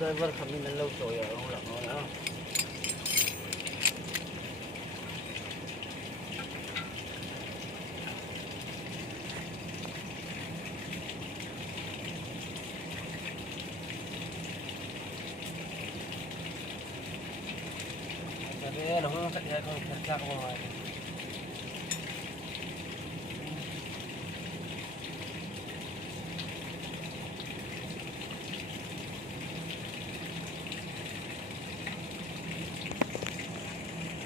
Driver kami ng low soya ang lang na. Sabi ano sakya ko sa ko.